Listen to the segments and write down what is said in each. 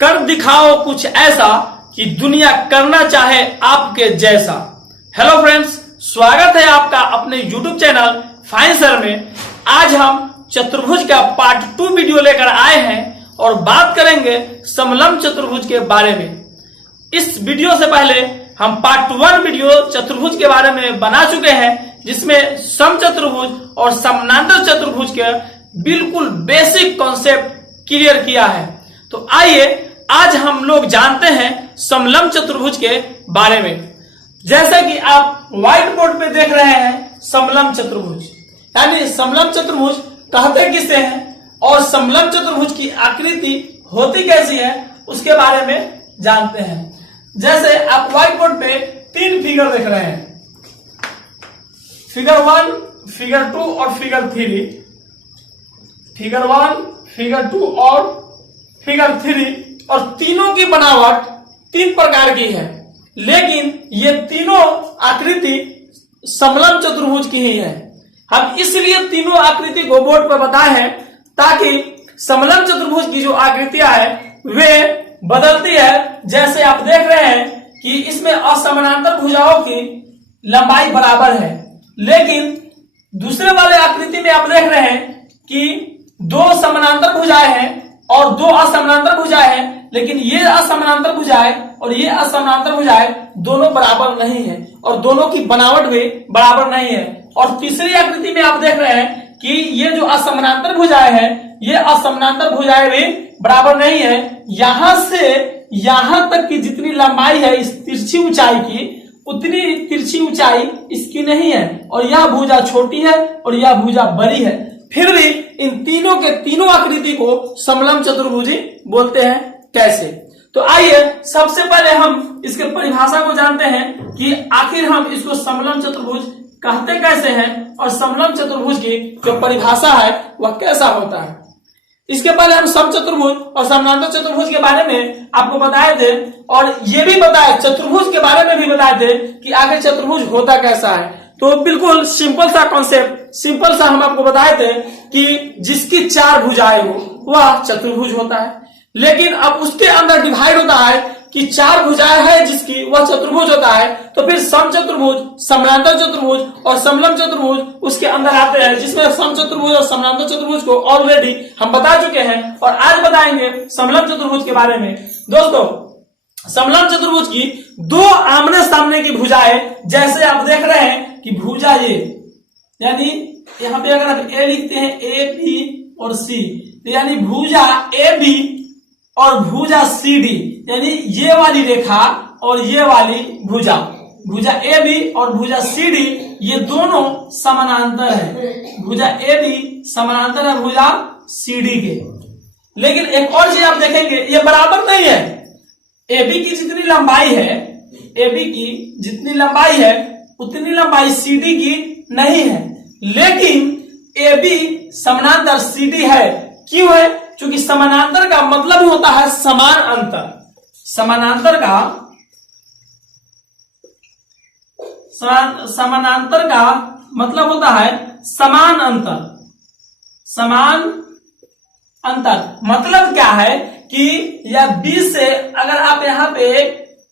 कर दिखाओ कुछ ऐसा कि दुनिया करना चाहे आपके जैसा। हेलो फ्रेंड्स, स्वागत है आपका अपने YouTube चैनल फाइन सर में। आज हम चतुर्भुज का पार्ट 2 वीडियो लेकर आए हैं और बात करेंगे समलंब चतुर्भुज के बारे में। इस वीडियो से पहले हम पार्ट 1 वीडियो चतुर्भुज के बारे में बना चुके हैं, जिसमें समचतुर्भुज और समानांतर चतुर्भुज के बिल्कुल बेसिक कॉन्सेप्ट क्लियर किया है। तो आइए आज हम लोग जानते हैं समलंब चतुर्भुज के बारे में। जैसा कि आप व्हाइट बोर्ड पे देख रहे हैं समलंब चतुर्भुज, यानी समलंब चतुर्भुज कहते किसे हैं और समलंब चतुर्भुज की आकृति होती कैसी है उसके बारे में जानते हैं। जैसे आप व्हाइट बोर्ड पे 3 फिगर देख रहे हैं, फिगर 1, फिगर 2 और फिगर 3। फिगर 1, फिगर 2 और फिगर 3, और तीनों की बनावट 3 प्रकार की है, लेकिन ये तीनों आकृति समलंब चतुर्भुज की ही है। हम इसलिए तीनों आकृति को बोर्ड पर बताए हैं ताकि समलंब चतुर्भुज की जो आकृतियां है वे बदलती है। जैसे आप देख रहे हैं कि इसमें असमानांतर भुजाओं की लंबाई बराबर है, लेकिन दूसरे वाले आकृति में आप देख रहे हैं कि 2 समानांतर भुजाएं हैं और 2 असमानांतर भुजाएं हैं, लेकिन ये असमानांतर भुजाएं और ये असमानांतर भुजाएं दोनों बराबर नहीं है और दोनों की बनावट भी बराबर नहीं है। और तीसरी आकृति में आप देख रहे हैं कि ये जो असमानांतर भुजाएं हैं ये असमानांतर भुजाएं भी बराबर नहीं है। यहां से यहां तक की जितनी लंबाई है इस तिरछी ऊंचाई की, उतनी तिरछी ऊंचाई इसकी नहीं है, और यह भुजा छोटी है और यह भुजा बड़ी है। फिर भी इन तीनों के तीनों आकृति को समलंब चतुर्भुज बोलते हैं। कैसे? तो आइए सबसे पहले हम इसके परिभाषा को जानते हैं कि आखिर हम इसको समलंब चतुर्भुज कहते कैसे हैं और समलंब चतुर्भुज की जो परिभाषा है वह कैसा होता है। इसके पहले हम समचतुर्भुज और समानांतर चतुर्भुज के बारे में आपको बताए थे, और ये भी बताया चतुर्भुज के बारे में भी बताए थे कि आखिर चतुर्भुज होता कैसा है। तो बिल्कुल सिंपल सा कॉन्सेप्ट, सिंपल सा हम आपको बताए थे कि जिसकी 4 भुजाएं हो वह चतुर्भुज होता है, लेकिन अब उसके अंदर डिवाइड होता है कि 4 भुजाएं है जिसकी वह चतुर्भुज होता है। तो फिर समचतुर्भुज, समानांतर चतुर्भुज और समलंब चतुर्भुज उसके अंदर आते हैं, जिसमें समचतुर्भुज और समानांतर चतुर्भुज को ऑलरेडी हम बता चुके हैं और आज बताएंगे समलंब चतुर्भुज के बारे में। दोस्तों, समलंब चतुर्भुज की 2 आमने सामने की भुजाएं, जैसे आप देख रहे हैं कि भुजा ये, यानी यहाँ पे अगर आप ए लिखते हैं ए बी और सी, तो यानी भुजा ए बी और भुजा सी डी, यानी ये वाली रेखा और ये वाली भुजा, भुजा ए बी और भुजा सी डी, ये दोनों समानांतर है। भुजा ए बी समानांतर है भुजा सी डी के। लेकिन एक और चीज आप देखेंगे, ये बराबर नहीं है। ए बी की जितनी लंबाई है, ए बी की जितनी लंबाई है उतनी लंबाई सी डी की नहीं है, लेकिन ए बी समानांतर सी डी है। क्यों है? क्योंकि समानांतर का मतलब ही होता है समान अंतर। समानांतर का मतलब होता है समान अंतर। समान अंतर मतलब क्या है कि या बी से अगर आप यहाँ पे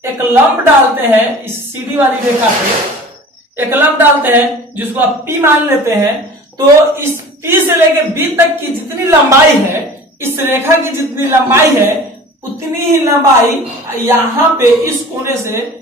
एक लंब डालते हैं, इस सीधी वाली रेखा पे एक लंब डालते हैं जिसको आप पी मान लेते हैं, तो इस पी से लेकर बी तक की जितनी लंबाई है, इस रेखा की जितनी लंबाई है उतनी ही लंबाई यहाँ पे इस कोने से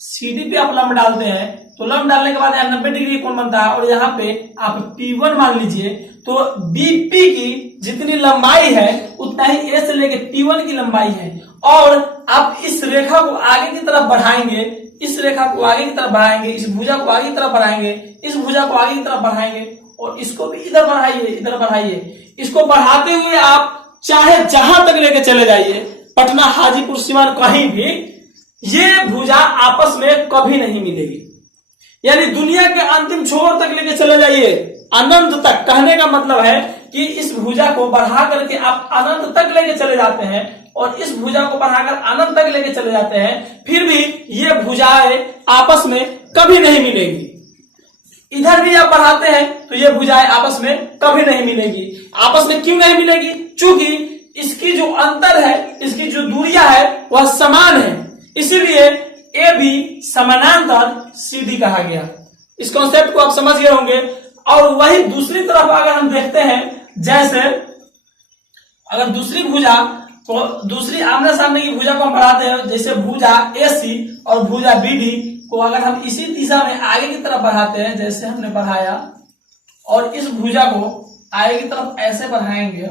सीडी पे आप लंब डालते हैं, तो लंब डालने के बाद यहाँ 90 डिग्री कोण बनता है, और यहाँ पे आप P1 मान लीजिए, तो BP की जितनी लंबाई है उतना ही A से लेके P1 की लंबाई है। और आप इस रेखा को आगे की तरफ बढ़ाएंगे, इस रेखा को आगे की तरफ बढ़ाएंगे, इस भुजा को आगे की तरफ बढ़ाएंगे, इस भुजा को आगे की तरफ बढ़ाएंगे, और इसको भी इधर बढ़ाइए, इधर बढ़ाइए। इसको बढ़ाते हुए आप चाहे जहां तक लेके चले जाइए, पटना, हाजीपुर, सीवान, कहीं भी, ये भुजा आपस में कभी नहीं मिलेगी। यानी दुनिया के अंतिम छोर तक लेके चले जाइए, अनंत तक। कहने का मतलब है कि इस भुजा को बढ़ा करके आप अनंत तक लेके चले जाते हैं, और इस भुजा को बढ़ाकर अनंत तक लेके चले जाते हैं, फिर भी ये भुजाएं आपस में कभी नहीं मिलेगी। इधर भी आप बढ़ाते हैं तो ये भुजाएं आपस में कभी नहीं मिलेगी। आपस में क्यों नहीं मिलेगी? चूंकि इसकी जो अंतर है, इसकी जो दूरियां वह समान है, इसीलिए ए बी समानांतर सी डी कहा गया। इस कॉन्सेप्ट को आप समझ गए होंगे। और वही दूसरी तरफ अगर हम देखते हैं, जैसे अगर दूसरी भुजा को, दूसरी आमने सामने की भुजा को हम बढ़ाते हैं, जैसे भुजा ए सी और भुजा बी डी को अगर हम इसी दिशा में आगे की तरफ बढ़ाते हैं, जैसे हमने बढ़ाया, और इस भुजा को आगे की तरफ ऐसे बढ़ाएंगे,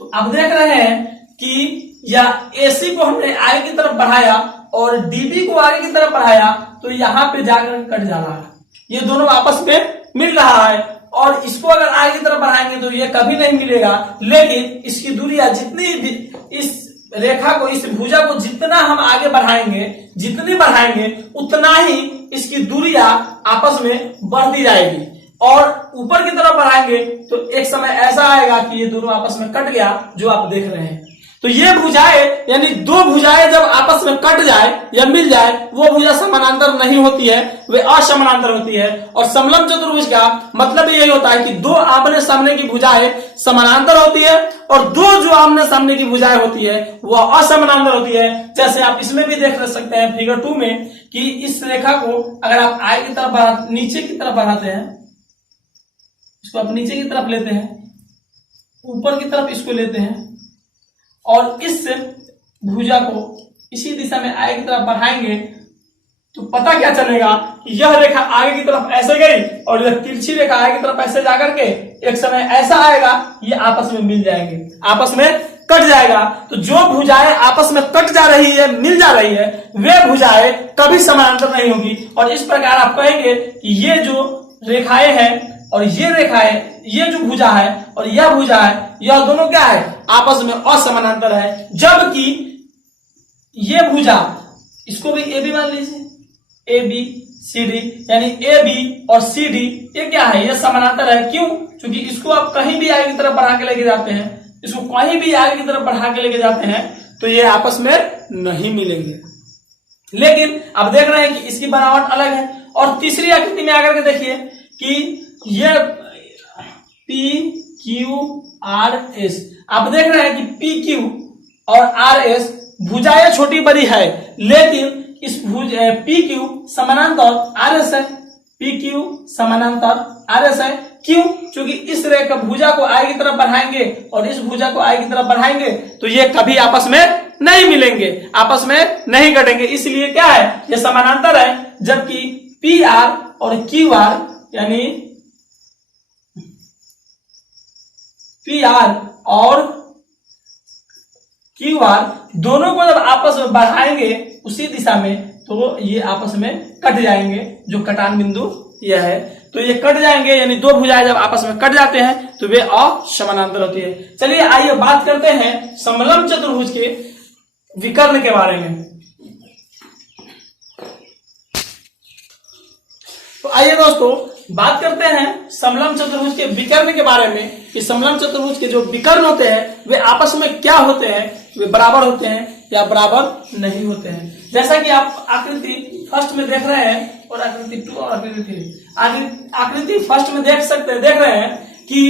तो आप देख रहे हैं कि या AC को हमने आगे की तरफ बढ़ाया और DB को आगे की तरफ बढ़ाया, तो यहाँ पे जाकर कट जा रहा है, ये दोनों आपस में मिल रहा है। और इसको अगर आगे की तरफ बढ़ाएंगे तो ये कभी नहीं मिलेगा, लेकिन इसकी दूरियां जितनी भी, इस रेखा को, इस भुजा को जितना हम आगे बढ़ाएंगे, जितनी बढ़ाएंगे उतना ही इसकी दूरियां आपस में बढ़ती जाएगी। और ऊपर की तरफ बढ़ाएंगे तो एक समय ऐसा आएगा कि ये दोनों आपस में कट गया, जो आप देख रहे हैं। तो ये भुजाएं, यानी दो भुजाएं जब आपस में कट जाए या मिल जाए, वो भुजा समानांतर नहीं होती है, वे असमानांतर होती है। और समलंब चतुर्भुज का मतलब यही होता है कि दो आमने सामने की भुजाएं समानांतर होती है और दो जो आमने सामने की भुजाएं होती है वो असमानांतर होती है। जैसे आप इसमें भी देख सकते हैं फिगर 2 में कि इस रेखा को अगर आप आगे की तरफ नीचे की तरफ बढ़ाते हैं, इसको आप नीचे की तरफ लेते हैं, ऊपर की तरफ इसको लेते हैं और इस भुजा को इसी दिशा में आगे की तरफ बढ़ाएंगे, तो पता क्या चलेगा कि यह रेखा आगे की तरफ ऐसे गई और यह तिरछी रेखा आगे की तरफ ऐसे जाकर के एक समय ऐसा आएगा, ये आपस में मिल जाएंगे, आपस में कट जाएगा। तो जो भुजाएं आपस में कट जा रही है, मिल जा रही है, वे भुजाएं कभी समानांतर नहीं होगी। और इस प्रकार आप कहेंगे कि ये जो रेखाएं हैं और ये रेखाएं, ये जो भुजा है और यह भुजा है, यह दोनों क्या है, आपस में असमानांतर है। जबकि ये भुजा, इसको भी ए बी मान लीजिए, ए बी सी डी, यानी ए बी और सी डी ये क्या है, ये समानांतर है। क्यों? क्योंकि इसको आप कहीं भी आगे की तरफ बढ़ा के लेके जाते हैं, इसको कहीं भी आगे की तरफ बढ़ा के लेके जाते हैं, तो ये आपस में नहीं मिलेंगे। लेकिन अब देख रहे हैं कि इसकी बनावट अलग है। और तीसरी आकृति में आकर के देखिए कि ये पी क्यू आर एस, आप देख रहे हैं कि पी क्यू और आर एस भुजाएं छोटी बड़ी है, लेकिन इस पी क्यू समानांतर आर एस है, पी क्यू समानांतर आर एस है। क्यों? क्योंकि इस रेखा भुजा को आगे की तरफ बढ़ाएंगे और इस भुजा को आगे की तरफ बढ़ाएंगे तो ये कभी आपस में नहीं मिलेंगे, आपस में नहीं कटेंगे, इसलिए क्या है, ये समानांतर है। जबकि पी आर और क्यू आर, यानी पी आर और क्यू आर दोनों को जब आपस में बढ़ाएंगे उसी दिशा में, तो ये आपस में कट जाएंगे, जो कटान बिंदु यह है। तो ये कट जाएंगे, यानी दो भुजाएं जब आपस में कट जाते हैं तो वे असमानांतर होती है। चलिए आइए बात करते हैं समलंब चतुर्भुज के विकर्ण के बारे में। तो आइए दोस्तों बात करते हैं समलंब चतुर्भुज के विकर्ण के बारे में कि समलंब चतुर्भुज के जो विकर्ण होते हैं वे आपस में क्या होते हैं, वे बराबर होते हैं या बराबर नहीं होते हैं। जैसा कि आप आकृति फर्स्ट में देख रहे हैं और आकृति 2 और आकृति 3, आकृति फर्स्ट में देख रहे हैं कि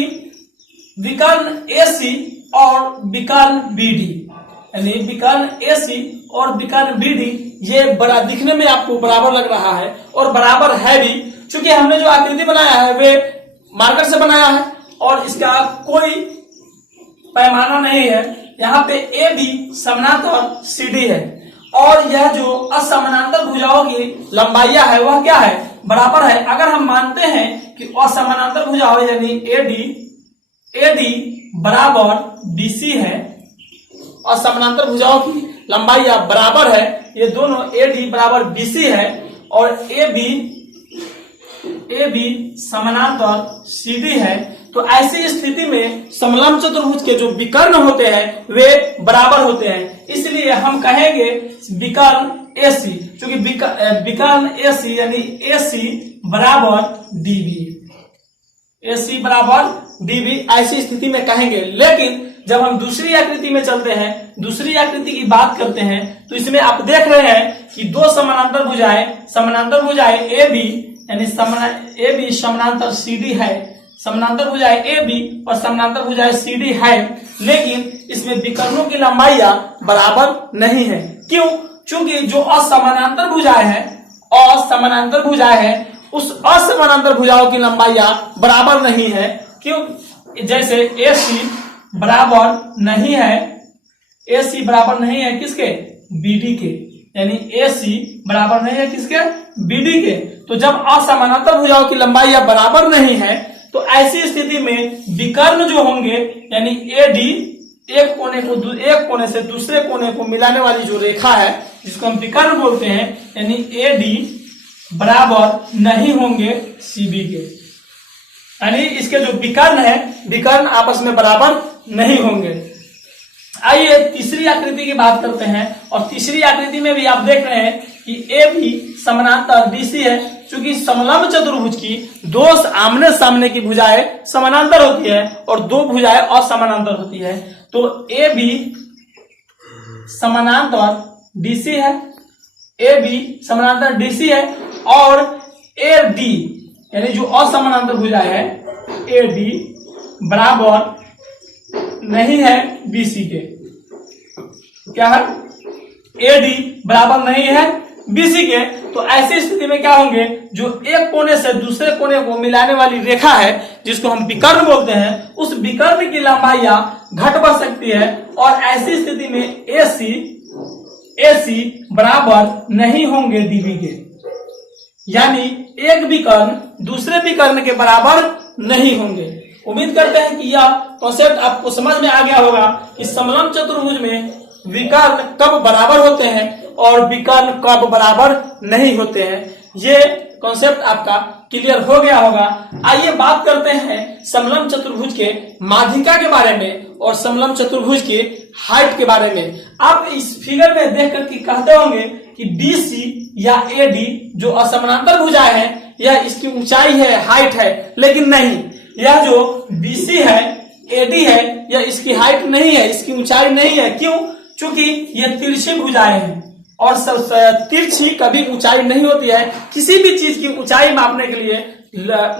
विकर्ण AC और विकर्ण BD, यानी विकर्ण AC और विकर्ण BD ये बड़ा दिखने में आपको बराबर लग रहा है और बराबर है भी, क्योंकि हमने जो आकृति बनाया है वे मार्कर से बनाया है और इसका कोई पैमाना नहीं है। यहाँ पे AB समानांतर CD है और यह जो असमानांतर भुजाओं की लंबाइयां है वह क्या है, बराबर है। अगर हम मानते हैं कि असमानांतर भुजाओं यानी AD बराबर BC है, असमानांतर भुजाओं की लंबाइयां बराबर है, ये दोनों AD बराबर BC है और AB समानांतर CD है, तो ऐसी स्थिति में समलंब चतुर्भुज के जो विकर्ण होते हैं वे बराबर होते हैं। इसलिए हम कहेंगे विकर्ण AC, क्योंकि विकर्ण AC यानी AC बराबर DB, AC बराबर DB ऐसी स्थिति में कहेंगे। लेकिन जब हम दूसरी आकृति में चलते हैं, दूसरी आकृति की बात करते हैं, तो इसमें आप देख रहे हैं कि दो समानांतर भुजाएं AB यानी AB समानांतर CD है, समानांतर भुजाएं AB और समानांतर भुजाएं CD है, लेकिन इसमें विकर्णों की लंबाइयां बराबर नहीं है। क्यों? क्योंकि जो असमानांतर भुजाएं हैं, असमानांतर भुजाएं हैं, उस असमानांतर भुजाओं की लंबाइयां बराबर नहीं है। क्यों? जैसे AC बराबर नहीं है, AC बराबर नहीं है किसके? BD के, यानी AC बराबर नहीं है किसके? BD के। तो जब असमानांतर भुजाओं की लंबाइयां बराबर नहीं है तो ऐसी स्थिति में विकर्ण जो होंगे यानी AD, एक कोने से दूसरे कोने को मिलाने वाली जो रेखा है जिसको हम विकर्ण बोलते हैं, यानी AD बराबर नहीं होंगे CB के, यानी इसके जो विकर्ण है, विकर्ण आपस में बराबर नहीं होंगे। आइए तीसरी आकृति की बात करते हैं, और तीसरी आकृति में भी आप देख रहे हैं कि AB समानांतर BC है। चूंकि समलंब चतुर्भुज की दो आमने सामने की भुजाएं समानांतर होती है और दो भुजाएं असमानांतर होती है, तो AB समानांतर DC है, AB समानांतर DC है, और AD यानी जो असमानांतर भुजाएं है AD बराबर नहीं है BC के। क्या है? AD बराबर नहीं है BC के। तो ऐसी स्थिति में क्या होंगे? जो एक कोने से दूसरे कोने को मिलाने वाली रेखा है जिसको हम विकर्ण बोलते हैं, उस विकर्ण की लंबाइयां घट बढ़ सकती है, और ऐसी स्थिति में AC बराबर नहीं होंगे DB के, यानी एक विकर्ण दूसरे विकर्ण के बराबर नहीं होंगे। उम्मीद करते हैं कि यह कॉन्सेप्ट आपको समझ में आ गया होगा कि समलंब चतुर्भुज में विकर्ण कब बराबर होते हैं और विकर्ण कब बराबर नहीं होते हैं। ये कॉन्सेप्ट आपका क्लियर हो गया होगा। आइए बात करते हैं समलंब चतुर्भुज के माध्यिका के बारे में और समलंब चतुर्भुज के हाइट के बारे में। आप इस फिगर में देख करके कहते होंगे कि BC या AD जो असमानांतर भुजाएं हैं, यह इसकी ऊंचाई है, हाइट है, लेकिन नहीं, यह जो BC है, AD है, यह इसकी हाइट नहीं है, इसकी ऊंचाई नहीं है। क्यों? क्योंकि ये तिरछी भुजाएं हैं, और तिरछी कभी ऊंचाई नहीं होती है। किसी भी चीज की ऊंचाई मापने के लिए,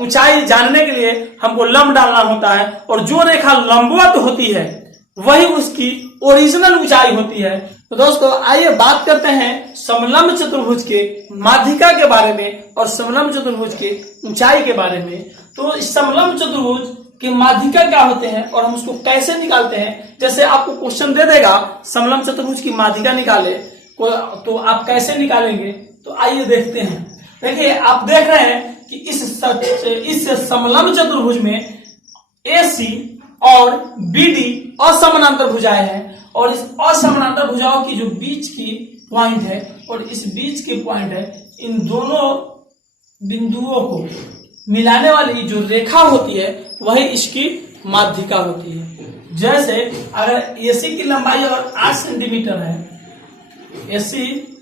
ऊंचाई जानने के लिए हमको लंब डालना होता है, और जो रेखा लंबवत होती है वही उसकी ओरिजिनल ऊंचाई होती है। तो दोस्तों आइए बात करते हैं समलंब चतुर्भुज के माध्यिका के बारे में और समलंब चतुर्भुज के ऊंचाई के बारे में। तो समलंब चतुर्भुज के माध्यिका क्या होते हैं और हम उसको कैसे निकालते हैं। जैसे आपको क्वेश्चन दे देगा समलंब चतुर्भुज की माध्यिका निकाले, तो आप कैसे निकालेंगे? तो आइए देखते हैं। देखिए, आप देख रहे हैं कि इस समलंब चतुर्भुज में AC और BD असमानांतर भुजाएं हैं, और इस असमानांतर भुजाओं की जो बीच की पॉइंट है और इस बीच के पॉइंट है, इन दोनों बिंदुओं को मिलाने वाली जो रेखा होती है वही इसकी माध्यिका होती है। जैसे अगर AC की लंबाई और 8 सेंटीमीटर है, AC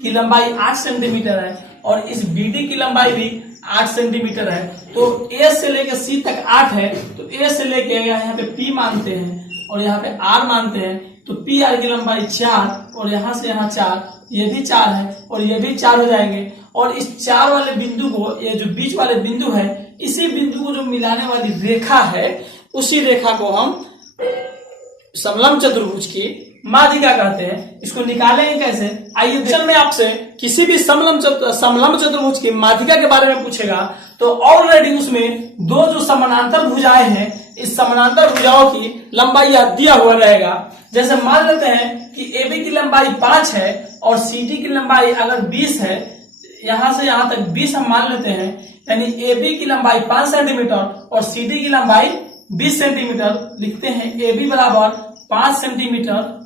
की लंबाई 8 सेंटीमीटर है और इस BD की लंबाई भी 8 सेंटीमीटर है, तो A से लेकर C तक 8 है, तो A से लेके यहाँ पे P मानते हैं और यहाँ पे R मानते हैं, तो PR की लंबाई 4 और यहाँ से यहाँ 4, ये भी 4 है और ये भी 4 हो जाएंगे। और इस 4 वाले बिंदु को, ये जो बीच वाले बिंदु है, इसी बिंदु को जो मिलाने वाली रेखा है, उसी रेखा को हम समलंब चतुर्भुज की माध्यिका कहते हैं। इसको निकालेंगे कैसे? आइए क्वेश्चन में आपसे किसी भी समलंब चतुर्भुज की माध्यिका के बारे में पूछेगा तो ऑलरेडी उसमें दो जो समानांतर भुजाएं हैं, इस समानांतर भुजाओं की लंबाई दिया हुआ रहेगा। जैसे मान लेते हैं कि AB की लंबाई 5 है और CD की लंबाई अगर 20 है, यहां से यहां तक 20 हम मान लेते हैं, यानी AB की लंबाई 5 सेंटीमीटर और CD की लंबाई 20 सेंटीमीटर। लिखते हैं AB बराबर 5 सेंटीमीटर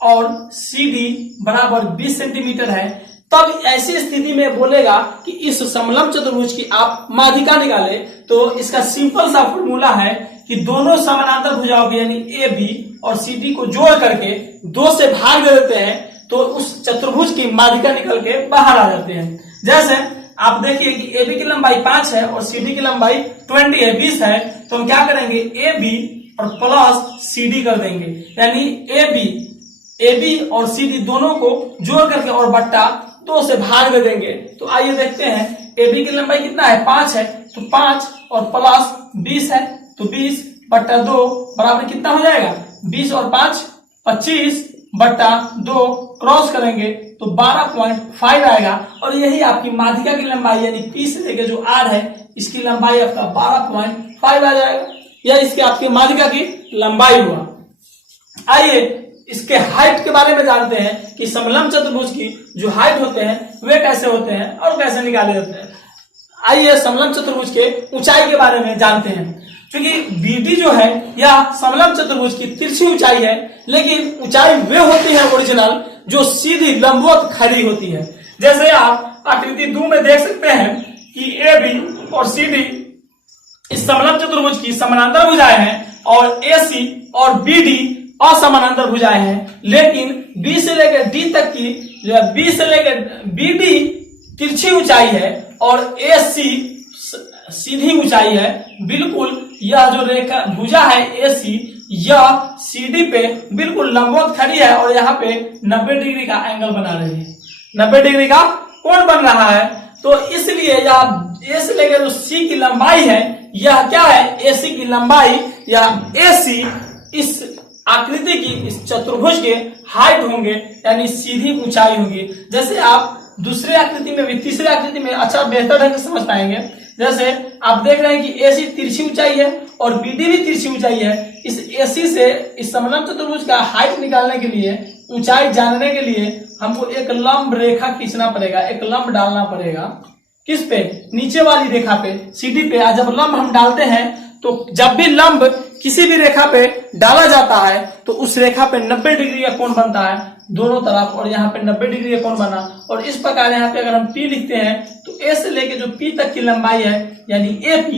और CD बराबर 20 सेंटीमीटर है। तब ऐसी स्थिति में बोलेगा कि इस समलंब चतुर्भुज की आप माध्यिका निकाले, तो इसका सिंपल सा फॉर्मूला है कि दोनों समानांतर भुजाओं के यानी AB और CD को जोड़ करके 2 से भाग दे देते हैं, तो उस चतुर्भुज की माध्यिका निकल के बाहर आ जाते हैं। जैसे आप देखिए कि AB की लंबाई 5 है और CD की लंबाई 20 है, तो हम क्या करेंगे? AB और प्लस CD कर देंगे, यानी AB और CD दोनों को जोड़ करके और बट्टा 2 से भाग दे देंगे। तो आइए देखते हैं, AB की लंबाई कितना है? 5 है, तो 5 और प्लस 20 है, तो 20 बट्टा 2 बराबर कितना हो जाएगा? 20 और 5 25 बट्टा 2 क्रॉस करेंगे तो 12.5 आएगा। और यही आपकी माध्यिका की लंबाई यानी P से लेके जो R है इसकी लंबाई आपका 12.5 आ जाएगा। यह इसके आपकी माध्यिका की लंबाई हुआ। आइए इसके हाइट के बारे में जानते हैं कि समलंब चतुर्भुज की जो हाइट होते हैं वे कैसे होते हैं और कैसे निकाले जाते हैं। आइए समलंब चतुर्भुज के ऊंचाई के बारे में जानते हैं। क्योंकि BD जो है यह समलंब चतुर्भुज की तिरछी ऊंचाई है, लेकिन ऊंचाई वे होती है ओरिजिनल जो सीधी लंबवत खड़ी होती है। जैसे आप आकृति 2 में देख सकते हैं कि AB और CD इस समलंब चतुर्भुज की समानांतर भुजाएं हैं और AC और BD असमानांतर भुजाएं हैं। लेकिन B से लेकर D तक की B से लेकर BD तिरछी ऊंचाई है और AC सीधी ऊंचाई है। बिल्कुल यह जो रेखा भुजा है AC यह CD पे बिल्कुल लंबवत खड़ी है और यहाँ पे 90 डिग्री का एंगल बना रही है। 90 डिग्री का कोण बन रहा है। तो इसलिए यह A से लेकर जो C की लंबाई है यह क्या है, AC की लंबाई या AC इस आकृति की इस चतुर्भुज के हाइट होंगे यानी सीधी ऊंचाई होगी। जैसे आप दूसरे आकृति में भी तीसरे आकृति में अच्छा बेहतर ढंग से समझ पाएंगे। जैसे आप देख रहे हैं कि AC तिरछी ऊंचाई है और BD भी तिरछी ऊंचाई है। इस AC से इस समलंब चतुर्भुज का हाइट निकालने के लिए, ऊंचाई जानने के लिए हमको एक लंब रेखा खींचना पड़ेगा, एक लंब डालना पड़ेगा। किस पे? नीचे वाली रेखा पे, CD पे। जब लंब हम डालते हैं तो जब भी लंब किसी भी रेखा पे डाला जाता है तो उस रेखा पे 90 डिग्री का कोण बनता है दोनों तरफ, और यहाँ पे 90 डिग्री का कोण बना। और इस प्रकार यहाँ पे अगर हम P लिखते हैं तो A से लेके जो P तक की लंबाई है यानी AP,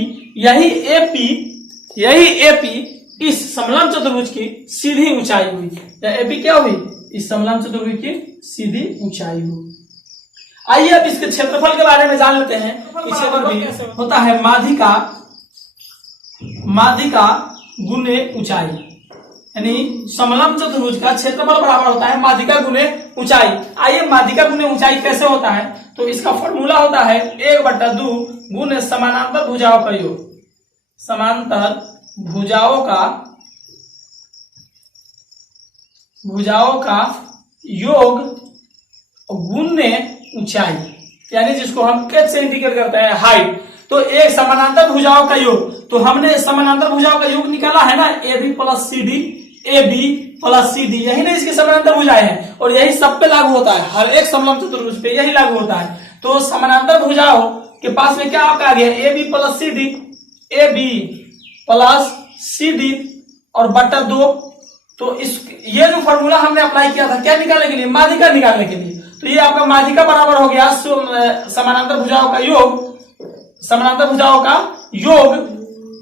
यही AP इस समलंब चतुर्भुज की सीधी ऊंचाई हुई। या AP क्या हुई? इस समलंब चतुर्भुज की सीधी ऊंचाई हुई। आइए अब इसके क्षेत्रफल के बारे में जान लेते हैं। क्षेत्रफल होता है माध्यिका गुने ऊंचाई, यानी समलंब चतुर्भुज का क्षेत्रफल बराबर होता है माध्यिका गुने ऊंचाई। आइए माध्यिका गुने ऊंचाई कैसे होता है, तो इसका फॉर्मूला होता है 1/2 गुने समानांतर भुजाओं का योग। समांतर भुजाओं का योग गुने ऊंचाई, यानी जिसको हम h से इंडिकेट करते हैं हाइट। तो एक समानांतर भुजाओं का योग, तो हमने समानांतर भुजाओं का योग निकाला है ना, AB प्लस CD, यही ना इसकी समानांतर भुजाएं हैं और यही सब पे लागू होता है, हर एक समलंब चतुर्भुज पे यही लागू होता है। तो समानांतर भुजाओं के पास में क्या आपका आ गया, AB प्लस CD और बट्टा 2। तो ये जो फॉर्मूला हमने अप्लाई किया था क्या निकालने के लिए, माध्यिका निकालने के लिए। तो ये आपका माध्यिका बराबर हो गया समानांतर भुजाओं का योग,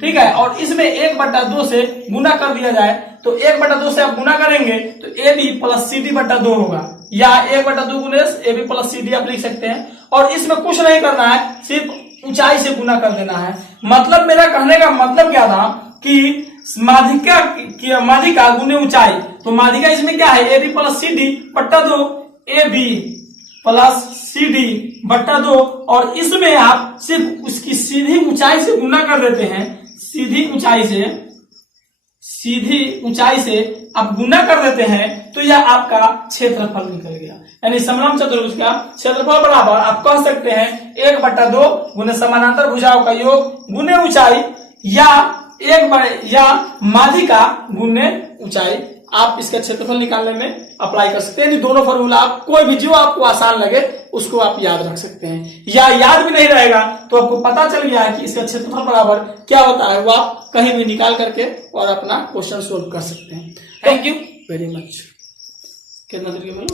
ठीक है। और इसमें 1/2 से गुना कर दिया जाए तो 1/2 से आप गुना करेंगे तो AB प्लस CD बट्टा 2 होगा, या 1/2 गुने AB प्लस CD आप लिख सकते हैं। और इसमें कुछ नहीं करना है, सिर्फ ऊंचाई से गुना कर देना है। मतलब मेरा कहने का मतलब क्या था कि माध्यिका गुने ऊंचाई, तो माध्यिका इसमें क्या है, AB प्लस CD बट्टा 2, AB प्लस CD बट्टा 2, और इसमें आप सिर्फ उसकी सीधी ऊंचाई से गुना कर देते हैं। सीधी ऊंचाई से आप गुना कर देते हैं तो यह आपका क्षेत्रफल निकल गया। यानी समलंब चतुर्भुज का क्षेत्रफल बराबर आप कह सकते हैं 1/2 गुने समानांतर भुजाओं का योग गुने ऊंचाई, या माध्यिका गुने ऊंचाई। आप इसका क्षेत्रफल निकालने में अप्लाई कर सकते हैं। दोनों फॉर्मूला आप कोई भी जो आपको आसान लगे उसको आप याद रख सकते हैं, या याद भी नहीं रहेगा तो आपको पता चल गया है कि इसका क्षेत्रफल बराबर क्या होता है, वो आप कहीं भी निकाल करके और अपना क्वेश्चन सोल्व कर सकते हैं। Thank you very much. कितना तरीके में